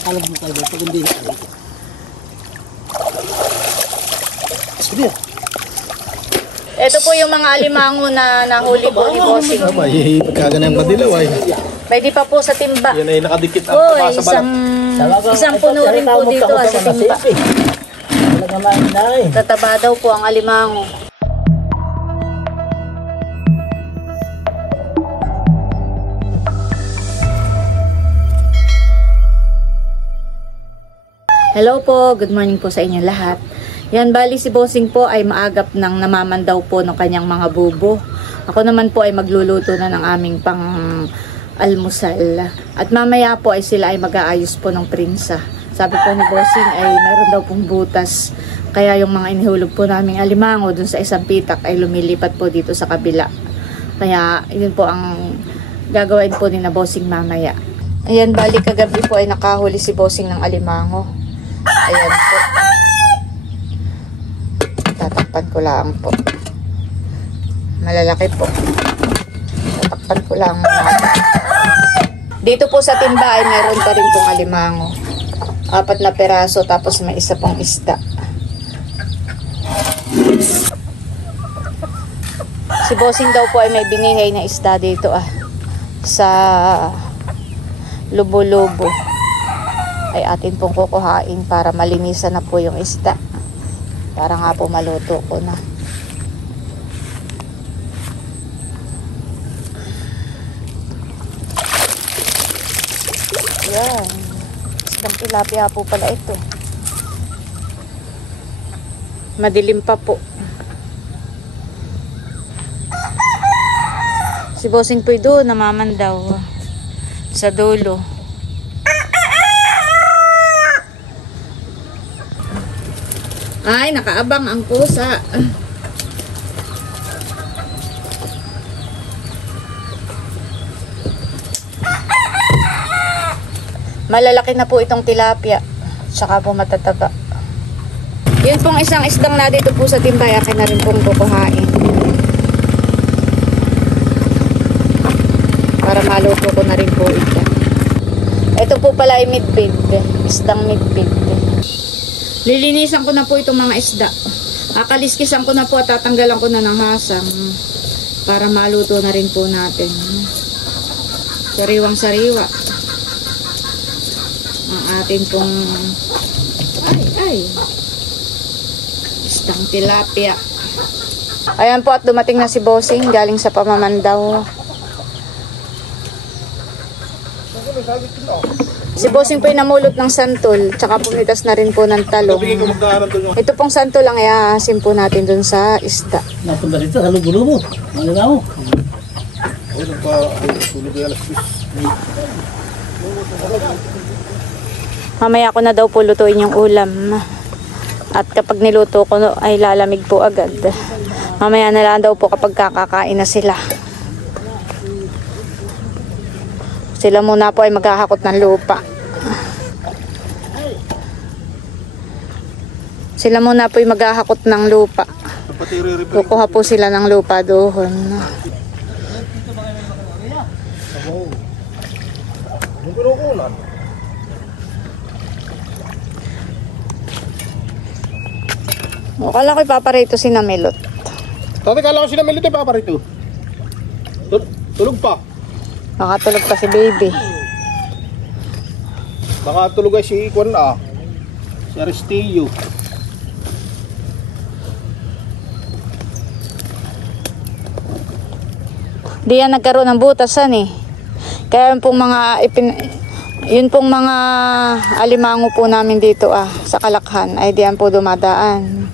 Kalabog tayo ba? Pag hindi na. Sige. Ito po yung mga alimango na nahuli po ni Bossing. Abay, pagkaganang madilaw ay. Pwede pa po sa timba. Yan ay nakadikit ang Oy, sa balat. isang puno rin po dito sa timba. Tataba daw po ang alimango. Hello po, good morning po sa inyo lahat. Yan, bali si Bossing po ay maagap ng namamandaw po ng kanyang mga bubo. Ako naman po ay magluluto na ng aming pang almusal. At mamaya po ay sila ay mag-aayos po ng prinsa. Sabi po ni Bossing ay meron daw pong butas. Kaya yung mga inihulog po naming alimango dun sa isang pitak ay lumilipat po dito sa kabila. Kaya yun po ang gagawin po ni na Bossing mamaya. Ayan, bali kagabi po ay nakahuli si Bossing ng alimango. Ayan po. Tatakpan ko lang po. Malalaki po. Tatakpan ko lang. Dito po sa timba ay meron pa rin pong alimango. 4 na peraso tapos may isa pong isda. Si Bossing daw po ay may binihay na isda dito sa lubo-lubo. Ay atin pong kukuhain para malinisan na po yung isda. Para nga po maluto ko na. Yan. Isdang tilapia po pala ito. Madilim pa po. Si Bossing po doon namamandaw sa dulo. Ay, nakaabang ang pusa. Malalaki na po itong tilapia. Tsaka po matataba. Yun pong isang isdang na dito po sa timbay. Akin na rin pong kukuhain. Para maluto ko na rin po ito. Ito po pala ay midpig. Isdang midpig. Lilinisan ko na po itong mga isda. Kakaliskisan ko na po at tatanggalan ko na ng hasang para maluto na rin po natin. Sariwang sariwa ang ating pong isdang tilapia. Ayan po at dumating na si Bossing galing sa pamamandaw. Si Bossing po ay namulot ng santol, tsaka pumitas na rin po ng talong. Ito pong santol lang iahasin po natin dun sa isda. Napunta dito sa lubo-lubo. Ano na ako? Mamaya ko na daw po lutuin yung ulam. At kapag niluto ko ay lalamig po agad. Mamaya na lang daw po kapag kakakain na sila. Sila muna po ay maghahakot ng lupa. Sila muna po ay maghahakot ng lupa. Kukuha po sila ng lupa doon. O, kala ko ipaparito si Namelot. Tati, kala ko si Namelot ay paparito. Tulog pa. Makatulog pa si baby. Baka tulog ay si Ikwan si Aristillo. Di yan nagkaroon ng butasan Kaya yun pong mga alimango po namin dito sa Kalakhan ay diyan po dumadaan.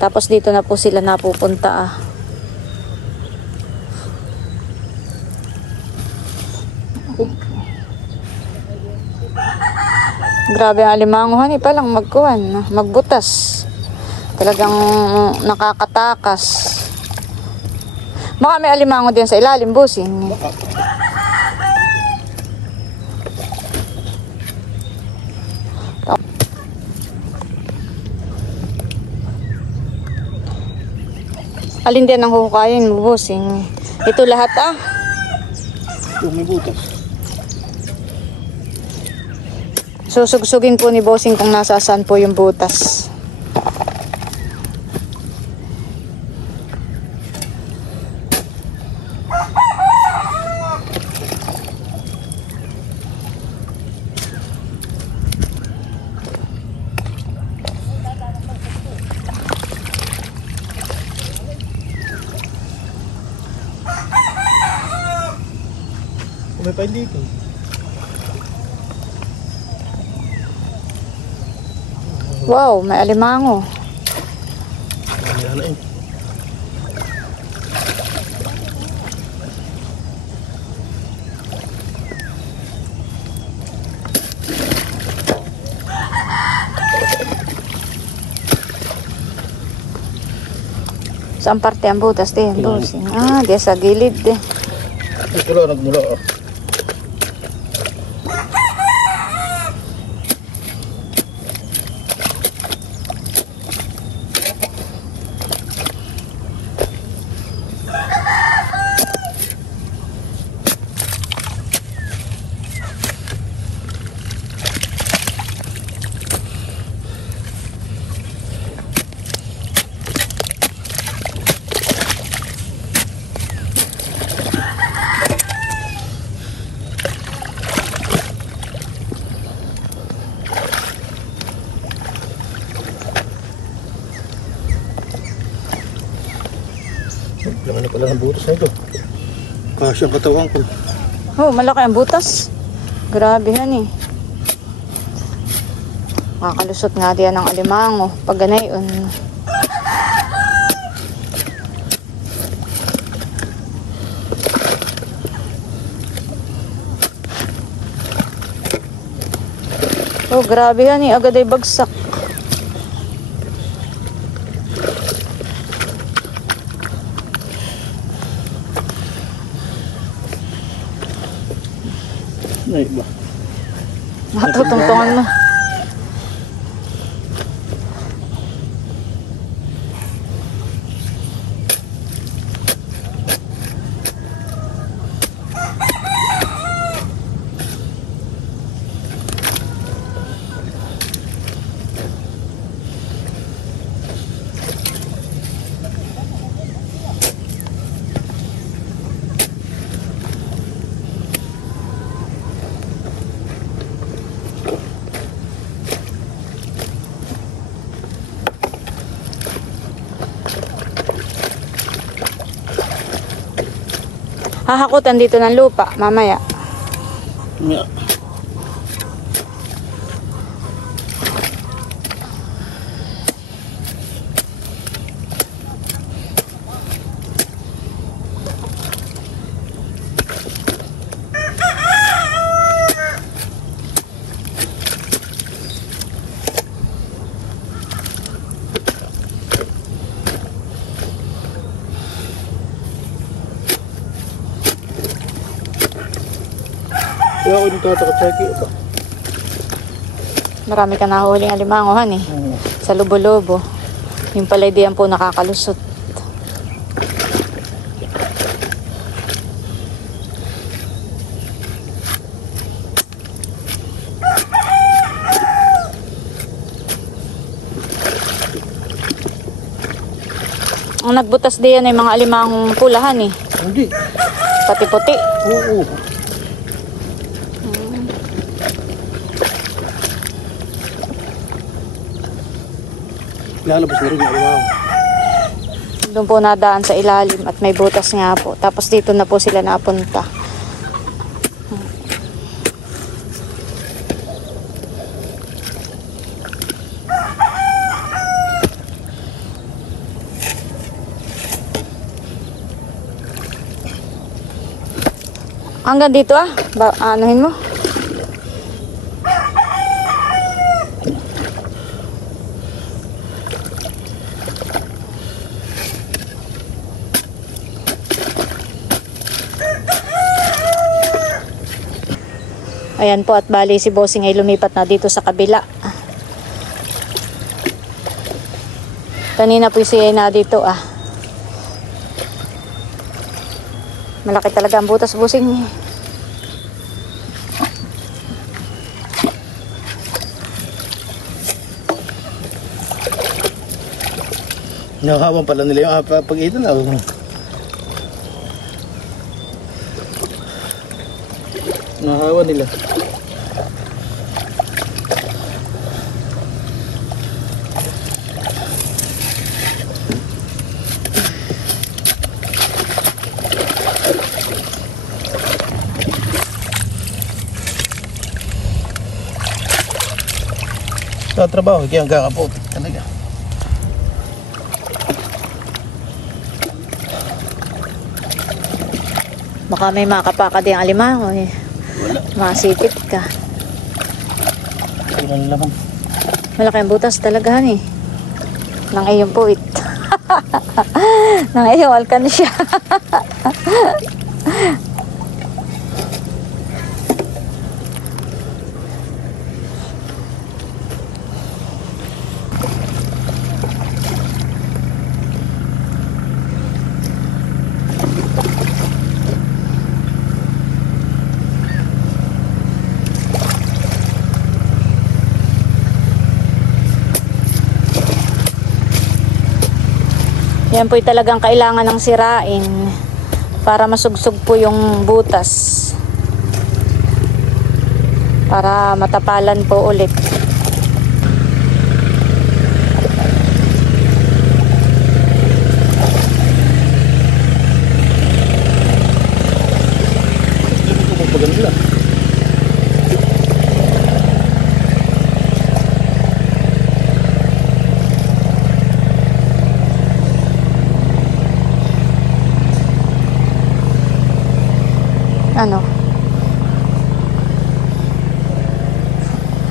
Tapos dito na po sila napupunta Grabe ang alimango palang magbutas. Talagang nakakatakas. Baka may alimango din sa ilalim, Bossing. Alin din ang huhukayin mo, Bossing? Ito lahat Ito may butas. Susugsugin po ni Bossing kung nasasaan po yung butas. May pa dito. Wow, may alimango. Ayan na eh. Saan parte ang butas din, Bossing? Ah, di sa gilid eh. Ito lang nagmula oh. Laman na pala ng butas na ito. Kasi ang katawan ko. Oh, malaki ang butas. Grabe yan eh. Makakalusot nga diyan ng alimango. Pag ganayon. Oh, grabe yan eh. Agad ay bagsak. Ay, ba? Matutungtungan mo. Hahakutan dito ng lupa, mamaya. Yeah. Kaya ako dito tatakachaki ito. Marami ka nahuling alimangohan eh. Sa lubo-lubo. Yung pala di yan po nakakalusot. Ang nagbutas diyan ay mga alimangong pulahan eh. Hindi. Pati puti. Oo. Lalabas na rin yung alimango. Doon po nadaan sa ilalim at may butas nga po. Tapos dito na po sila napunta. Hanggang dito ah. Anuhin mo. Ayan po at bali si Bossing ay lumipat na dito sa kabila. Kanina po siya na dito ah. Malaki talaga ang butas, Bossing. Nakahawan pala nila yung pag ito na. Nakahawan nila. Sa trabaho, kaya ang kakaputik talaga. Baka may makapaka din ang alimango eh. Wala. Masipit ka. Ilan naman. Malaki ang butas talaga han eh. Nang iyong puwit. Nang iyong alkansya. Yan po'y talagang kailangan ng sirain para masugsog po yung butas. Para matapalan po ulit. Maganda. Ano?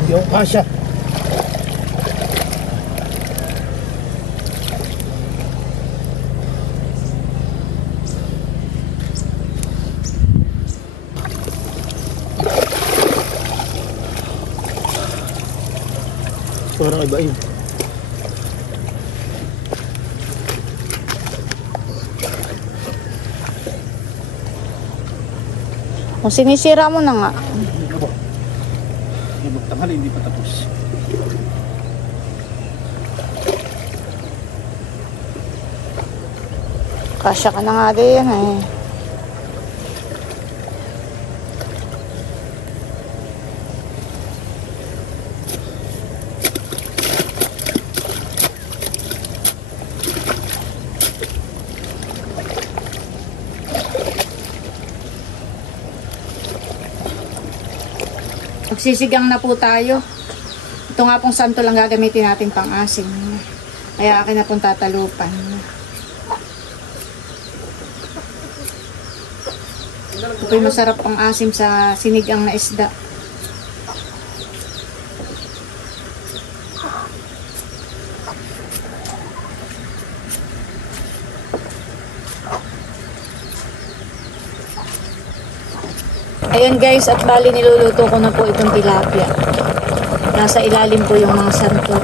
Yung kasya. Parang iba yun. Kung sinisira mo na nga. Magtanghal, hindi pa tapos. Kasya ka na nga din eh. Magsisigang na po tayo. Ito nga pong santo lang gagamitin natin pang asin. Kaya akin na pong tatalupan. Ito po'y masarap pang asim sa sinigang na isda. Ayan guys, at bali niluluto ko na po itong tilapia. Nasa ilalim po yung mga santo.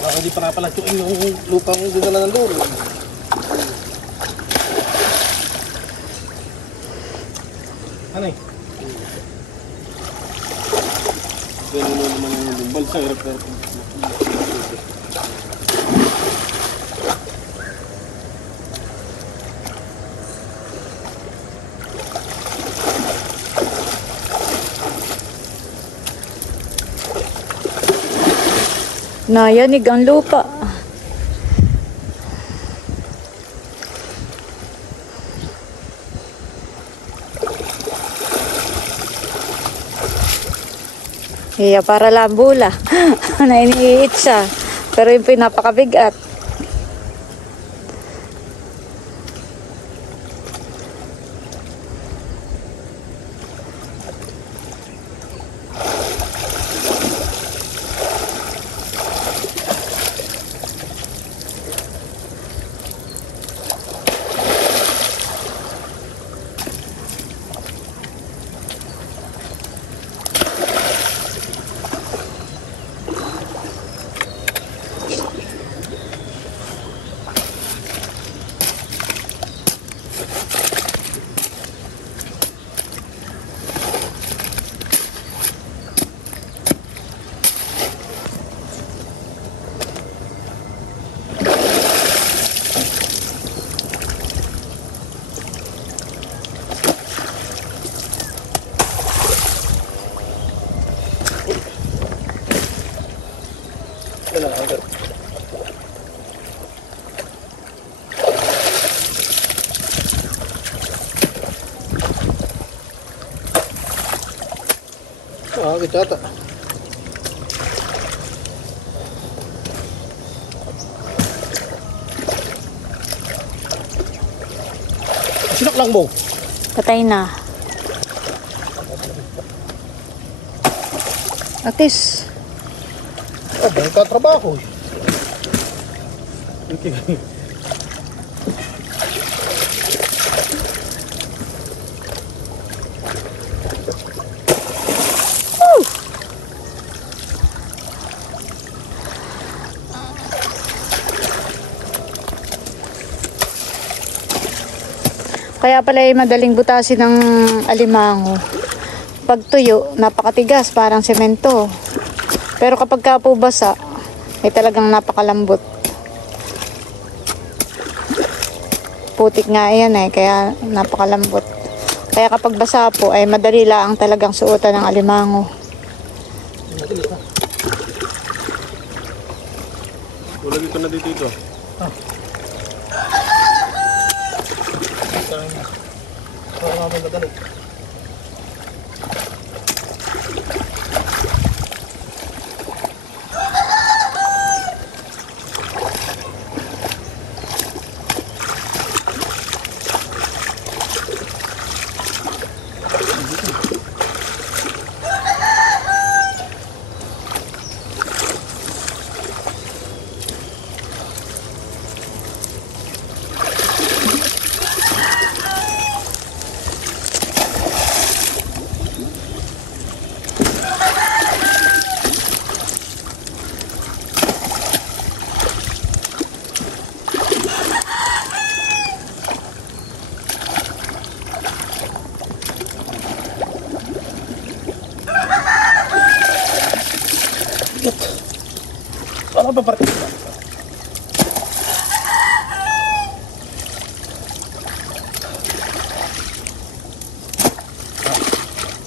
Baka hindi pa napalatuin yung lupang dinala ng luro. Ano eh? Ganun mo naman yung lumbal sa hirap na. Nayanig ang lupa. Kaya para lambula na iniiit siya. Pero yung pinapakabigat. Yan na, okay. Okay, tata. Sinak lang mo. Patay na. Atis. Oh, balik ka trabaho. Okay. Kaya pala ay madaling butasin ng alimango. Pag tuyo, napakatigas, parang semento. Pero kapag ka po basa, ay talagang napakalambot. Putik nga yan kaya napakalambot. Kaya kapag basa po, ay madali lang talagang suotan ng alimango. Ulagi ko na dito. Ano ba parte?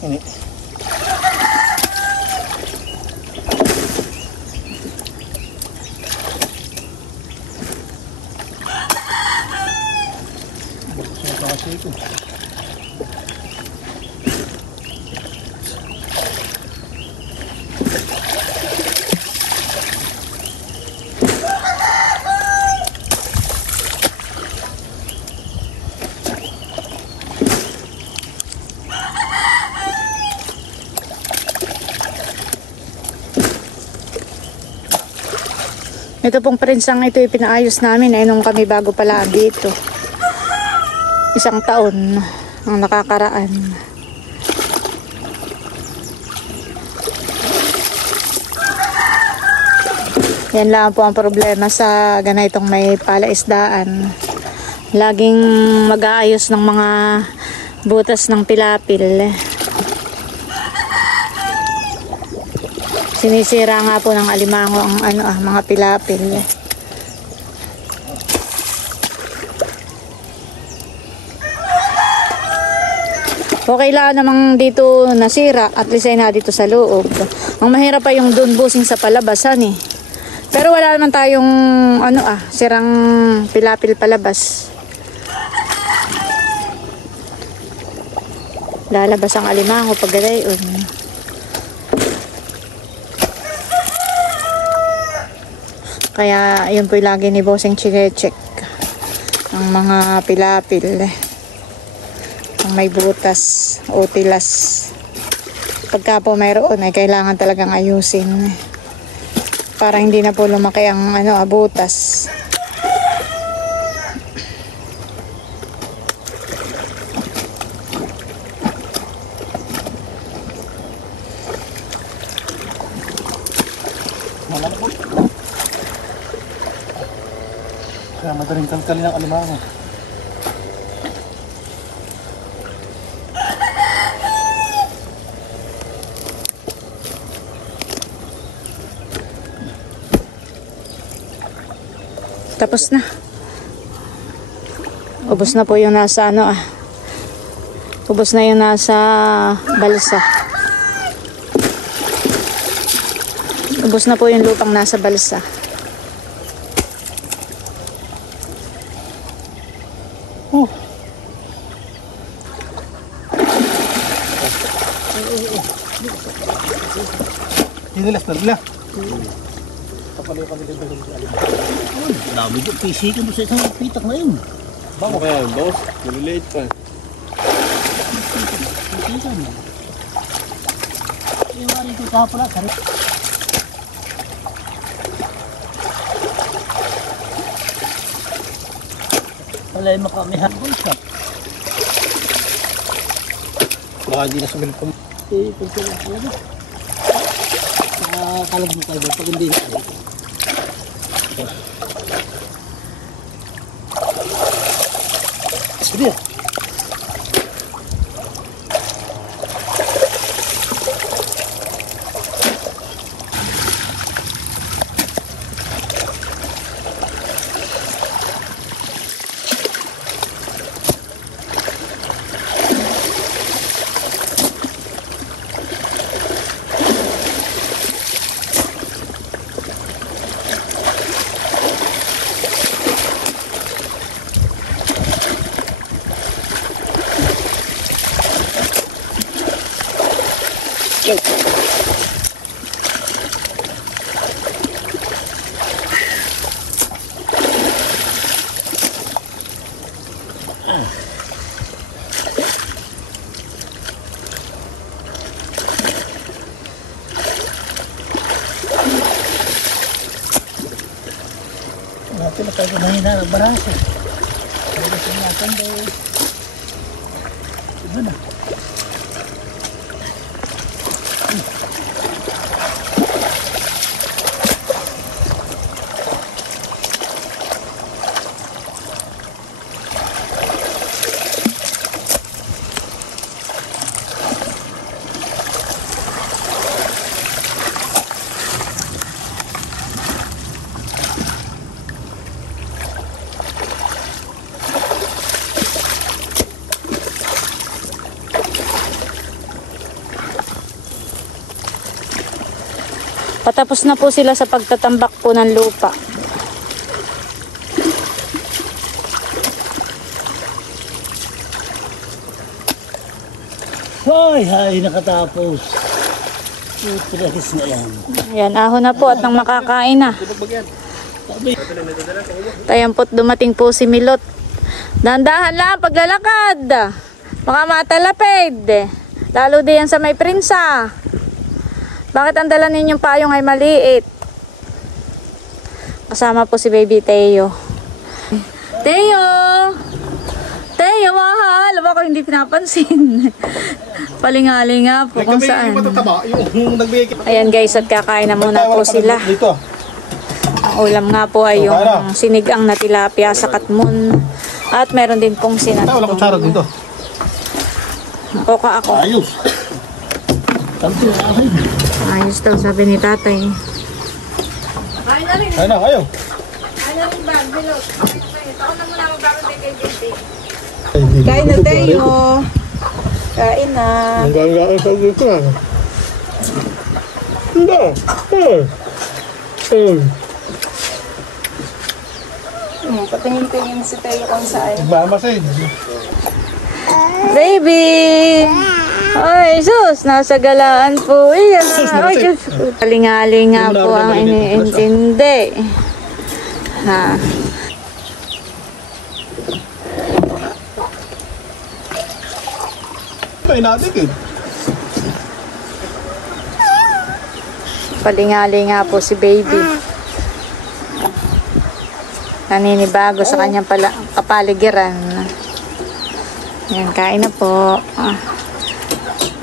Ini. Ito pong prinsang ito pinaayos namin nung kami bago pala dito. 1 taon ang nakakaraan. Yan lang po ang problema sa ganitong may palaisdaan. Laging mag-aayos ng mga butas ng pilapil. Sinisira nga po ng alimango ang mga pilapil. Okay lang namang dito nasira, at least ay na dito sa loob. Ang mahirap pa yung doon busing sa palabasan Pero wala naman tayong sirang pilapil palabas. Lalabas ang alimango pag galayon. Kaya yun po lagi ni Bossing chine-check ang mga pilapil ang may butas o tilas. Pagka po mayroon ay kailangan talagang ayusin para hindi na po lumaki ang butas. Kaya madaling kalkalin ang alimango. Tapos na. Ubos na po yung nasa ubos na yung nasa balsa. Ubos na po yung lupang nasa balsa. Oh. Hinilas na nila. Dami doon. Pisikin mo sa isang pitak na yun. Bako kaya yun, boss? Nalilate pa. Pisikan mo. Yung wari ko kapala. Wala yung makamihan ko siya. Baka hindi na sumilip pa. Eh, pagkakas mo na. Kalag mo kayo pag hindi na. Sige. Natin na tayo mahina ng barasa. Kaya sa mga sanday. Iba na. Patapos na po sila sa pagtatambak po ng lupa. Hay, nakatapos. Putres na yan. Yan, ahon na po at nang makakain na. Tayampot dumating po si Milot. Dahan-dahan lang paglalakad. Baka matalapid. Lalo diyan sa may prinsa. Bakit ang dala ninyong payong ay maliit? Kasama po si Baby Teo. Teo! Teo, mahal! Baka hindi pinapansin. Palingali nga po kung saan. Ayan guys, at kakain na muna po sila. Ang ulam nga po ay yung sinigang na tilapia sa katmon. At meron din pong sinatong. Wala kutsara dito. Koka ako. Ayos. Ayos daw, sabi ni tatay. Ayun na, ayaw. Kain na tayo. Kain na. Ang gano'n sa dito na. Hindi. Patingin-tingin si Tayo kung saan. Mamasay. Baby! Ay, sus! Nasa galaan po. Iyan. Ay, Diyos ko. Kalingali nga po ang iniintindi. Ha. Ay, natin eh. Palingali nga po si baby. Naninibago sa kanyang kapaligiran. Yan, kain na po.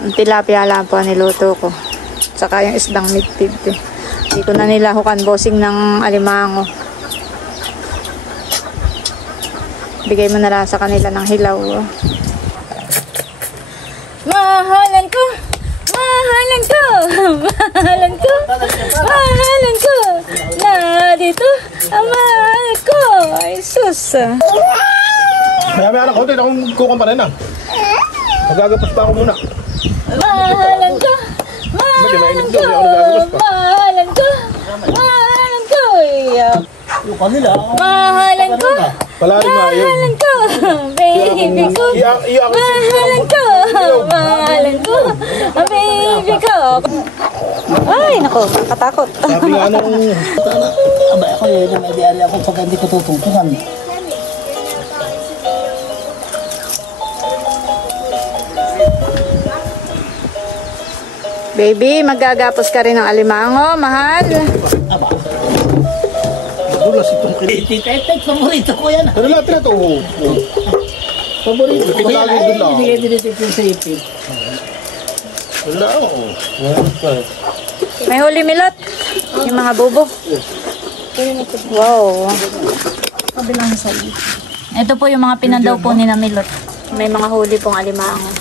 Ang tilapia lang po ang niluto ko. Saka yung isdang mitpid. Hindi ko na nilahukan bossing ng alimango. Bigay mo na lang sa kanila ng hilaw. Mahalan ko! Mahalan ko! Mahalan ko! Mahalan ko! Na dito ang mahal ko! Ay sus! Kaya may anak ko, hindi akong kukumpanin na. Nagagapos pa ako muna. Mahalan ko! Mahalan ko! Mahalan ko! Yung kanila. Mahalan ko. Palagi ma, yun. Mahalan ko. Baby ko. Mahalan ko. Mahalan ko. Baby ko. Ay, nako, katakot. Sabi nga nung... Aba, ako yun. May ari ako pag hindi ko tutungtungan. Baby, magagapos ka rin ng alimango, mahal. Aba. Dulas itong kilit. Titay, paborito ko yan. Ano lahat na ito? Paborito ko yan. Pinalagay Ay, doon lang. hindi kayo dinitin sa ipin. Wala ako. May huli milot. Yung mga bubo. Wow. Kabilang sa iyo. Ito po yung mga pinandaw po ni na milot. May mga huli pong alimango.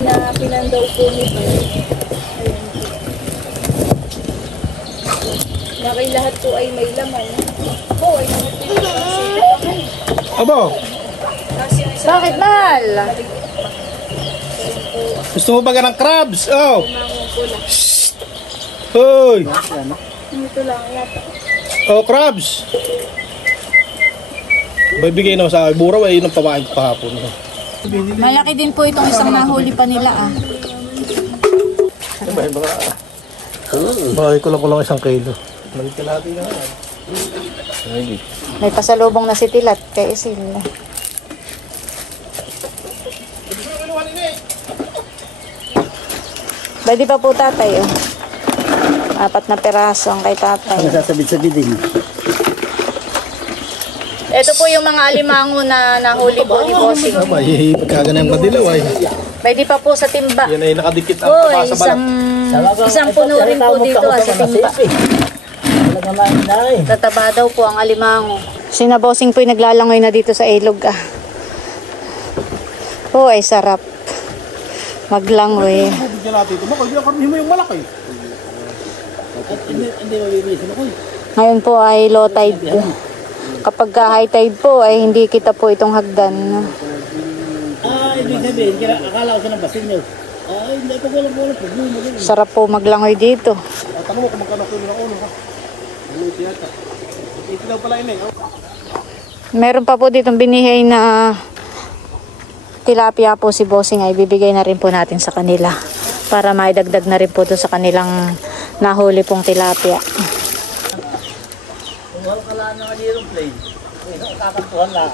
Na pinandaw po nito. Nakay lahat po ay may laman. Po ay Abo, bakit mahal? gusto mo ba ng crabs? Oh! Shhh! Hoy! Ito lang yata. Oh, crabs! Bibigay naman sa akin. Buraw ay yun ang pamain ko kahapon. Malaki din po itong isang nahuli pa nila ah. Bakit ko lang isang kilo. Nagkalati na nga. May pasalubong na si Tilat kay Isil. Pwede pa po tatay oh. 4 na peraso ang kay tatay. Nasasabit-sabit din. Ito po yung mga alimango na nahuli po ni Bossing. May pagkaganang madilaw ay. Pwede pa po sa timba. Yan ay nakadikit ang Uy, papa sa balat. isang puno rin po dito sa timba. Talaga mahinay. Tataba daw po ang alimango. Sina Bossing po yung naglalangoy na dito sa ilog ah. Oh, ay sarap. Maglangoy. Bigyan natin ito. Baka hindi mo yung malaki. Hindi mabibilisin ako. Ngayon po ay low tide. Kapag high tide po ay hindi kita po itong hagdan. Ibig sabihin, akala ko siya ng basin nyo. Hindi ko walang problema. Sarap po maglangoy dito. Tanong mo kung magkano kilo na ulo ha. Ano yata? Ito daw pala yun eh. Meron pa po ditong binihay na tilapia po si Bossing ay bibigay na rin po natin sa kanila para maidagdag na rin po to sa kanilang nahuli pong tilapia. Kung wala ka lang ng aeroplane, nakakantuhan na.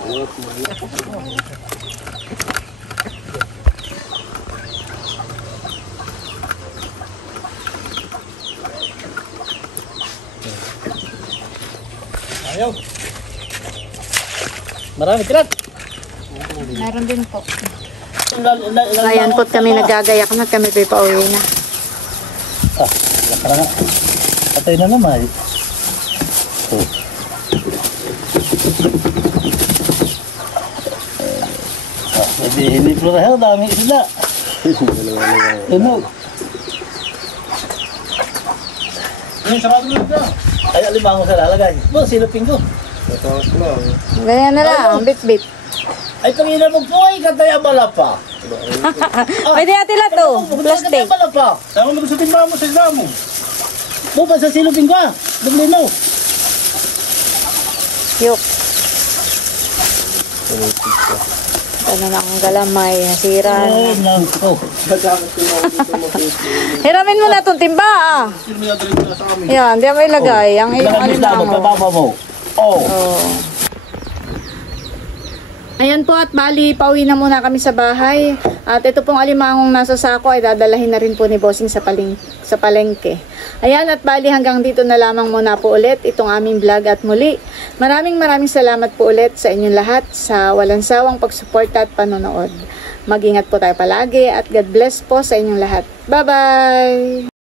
Ayaw. Marami tirat. Meron din po. Ayan po kami nagagayak na kami pa pauwi na. Parang patay na naman. Hindi florahel, daming isda. Tunog. Yung sarado mo na. Ay, alimango sa lalagay. Silupin ko. Natawas ko lang. Ganyan na lang, bit-bit. Ay, panginabog ko ay katay abala pa. Pwede natin lahat to, plastic. Katay abala pa. Sama mo sa timba mo, sa isla mo. Bukas sa silupin ko ah. Dublino. Yuk. Ano na akong galamay, nasira. Ay, nako. Hiramin mo na itong timba ah. Sino may adres na sa amin? Yan, di mo ilagay. Ang iyong alimango. Magkababa mo. Oh. Oh. Ayan po at bali, pauwi na muna kami sa bahay. At ito pong alimangong nasa sako ay dadalahin na rin po ni Bossing sa palengke. Ayan at bali hanggang dito na lamang muna po ulit itong aming vlog at muli. Maraming salamat po ulit sa inyong lahat sa walang sawang pagsuporta at panonood. Mag-ingat po tayo palagi at God bless po sa inyong lahat. Bye-bye!